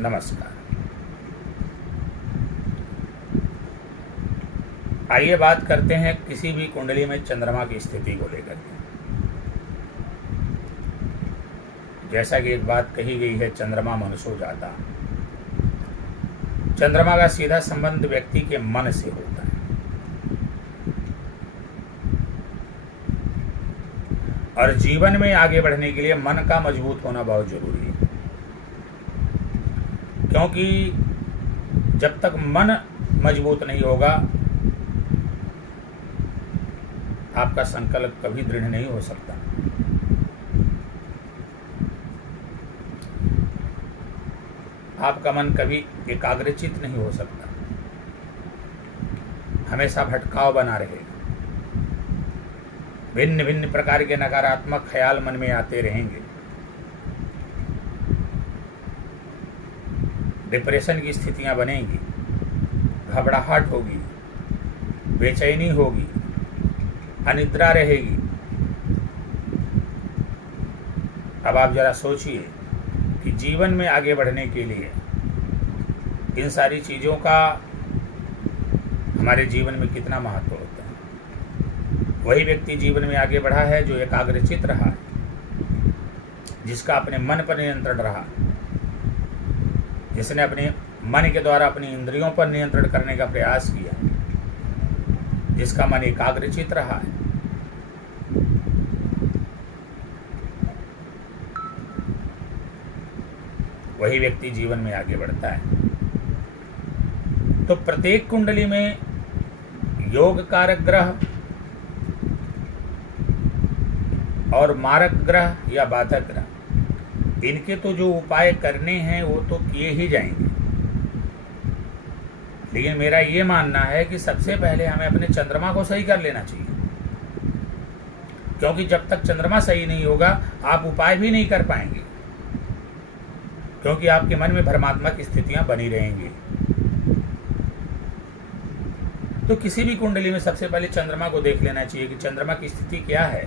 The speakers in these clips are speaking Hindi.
नमस्कार। आइए बात करते हैं किसी भी कुंडली में चंद्रमा की स्थिति को लेकर के। जैसा कि एक बात कही गई है, चंद्रमा मनसो जाता। चंद्रमा का सीधा संबंध व्यक्ति के मन से होता है और जीवन में आगे बढ़ने के लिए मन का मजबूत होना बहुत जरूरी है, क्योंकि जब तक मन मजबूत नहीं होगा आपका संकल्प कभी दृढ़ नहीं हो सकता। आपका मन कभी एकाग्रचित नहीं हो सकता, हमेशा भटकाव बना रहेगा। भिन्न भिन्न प्रकार के नकारात्मक ख्याल मन में आते रहेंगे। डिप्रेशन की स्थितियां बनेंगी, घबराहट होगी, बेचैनी होगी, अनिद्रा रहेगी। अब आप जरा सोचिए कि जीवन में आगे बढ़ने के लिए इन सारी चीज़ों का हमारे जीवन में कितना महत्व होता है। वही व्यक्ति जीवन में आगे बढ़ा है जो एकाग्रचित रहा है, जिसका अपने मन पर नियंत्रण रहा, जिसने अपने मन के द्वारा अपनी इंद्रियों पर नियंत्रण करने का प्रयास किया, जिसका मन एकाग्रचित रहा है। वही व्यक्ति जीवन में आगे बढ़ता है। तो प्रत्येक कुंडली में योग कारक ग्रह और मारक ग्रह या बाधक ग्रह, इनके तो जो उपाय करने हैं वो तो किए ही जाएंगे, लेकिन मेरा ये मानना है कि सबसे पहले हमें अपने चंद्रमा को सही कर लेना चाहिए, क्योंकि जब तक चंद्रमा सही नहीं होगा आप उपाय भी नहीं कर पाएंगे, क्योंकि आपके मन में भ्रमात्मक स्थितियां बनी रहेंगी। तो किसी भी कुंडली में सबसे पहले चंद्रमा को देख लेना चाहिए कि चंद्रमा की स्थिति क्या है।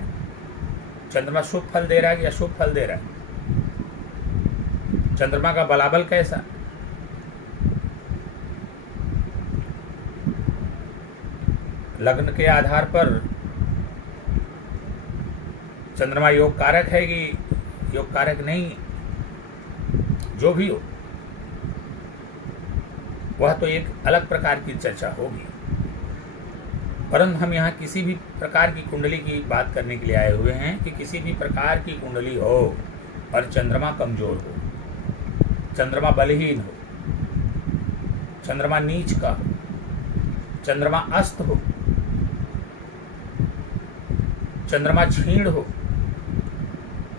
चंद्रमा शुभ फल दे रहा है या अशुभ फल दे रहा है, चंद्रमा का बलाबल कैसा। लग्न के आधार पर चंद्रमा योग कारक है कि योग कारक नहीं, जो भी हो वह तो एक अलग प्रकार की चर्चा होगी। परंतु हम यहाँ किसी भी प्रकार की कुंडली की बात करने के लिए आए हुए हैं कि किसी भी प्रकार की कुंडली हो और चंद्रमा कमजोर हो, चंद्रमा बलहीन हो, चंद्रमा नीच का हो, चंद्रमा अस्त हो, चंद्रमा क्षीण हो,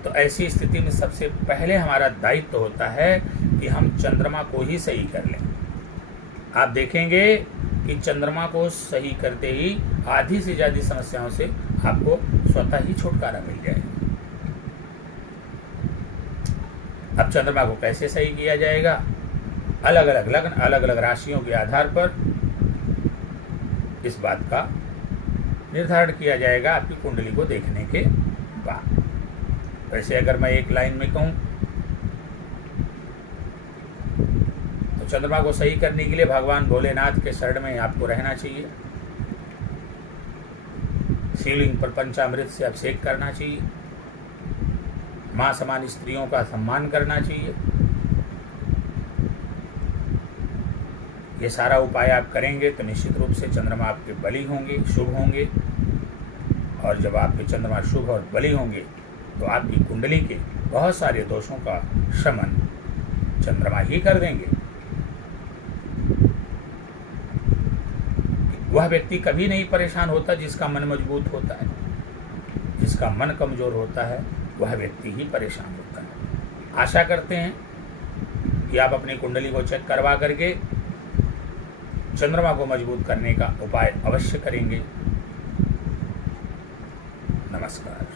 तो ऐसी स्थिति में सबसे पहले हमारा दायित्व होता है कि हम चंद्रमा को ही सही कर लें। आप देखेंगे कि चंद्रमा को सही करते ही आधी से ज्यादा समस्याओं से आपको स्वतः ही छुटकारा मिल जाएगा। अब चंद्रमा को कैसे सही किया जाएगा? अलग अलग लग्न, अलग अलग राशियों के आधार पर इस बात का निर्धारण किया जाएगा आपकी कुंडली को देखने के बाद। वैसे अगर मैं एक लाइन में कहूं तो चंद्रमा को सही करने के लिए भगवान भोलेनाथ के शरण में आपको रहना चाहिए। शिवलिंग पर पंचामृत से अभिषेक करना चाहिए। मां समान स्त्रियों का सम्मान करना चाहिए। ये सारा उपाय आप करेंगे तो निश्चित रूप से चंद्रमा आपके बली होंगे, शुभ होंगे। और जब आपके चंद्रमा शुभ और बली होंगे तो आपकी कुंडली के बहुत सारे दोषों का शमन चंद्रमा ही कर देंगे। वह व्यक्ति कभी नहीं परेशान होता जिसका मन मजबूत होता है। जिसका मन कमजोर होता है वह व्यक्ति ही परेशान होता है। आशा करते हैं कि आप अपनी कुंडली को चेक करवा करके चंद्रमा को मजबूत करने का उपाय अवश्य करेंगे। नमस्कार।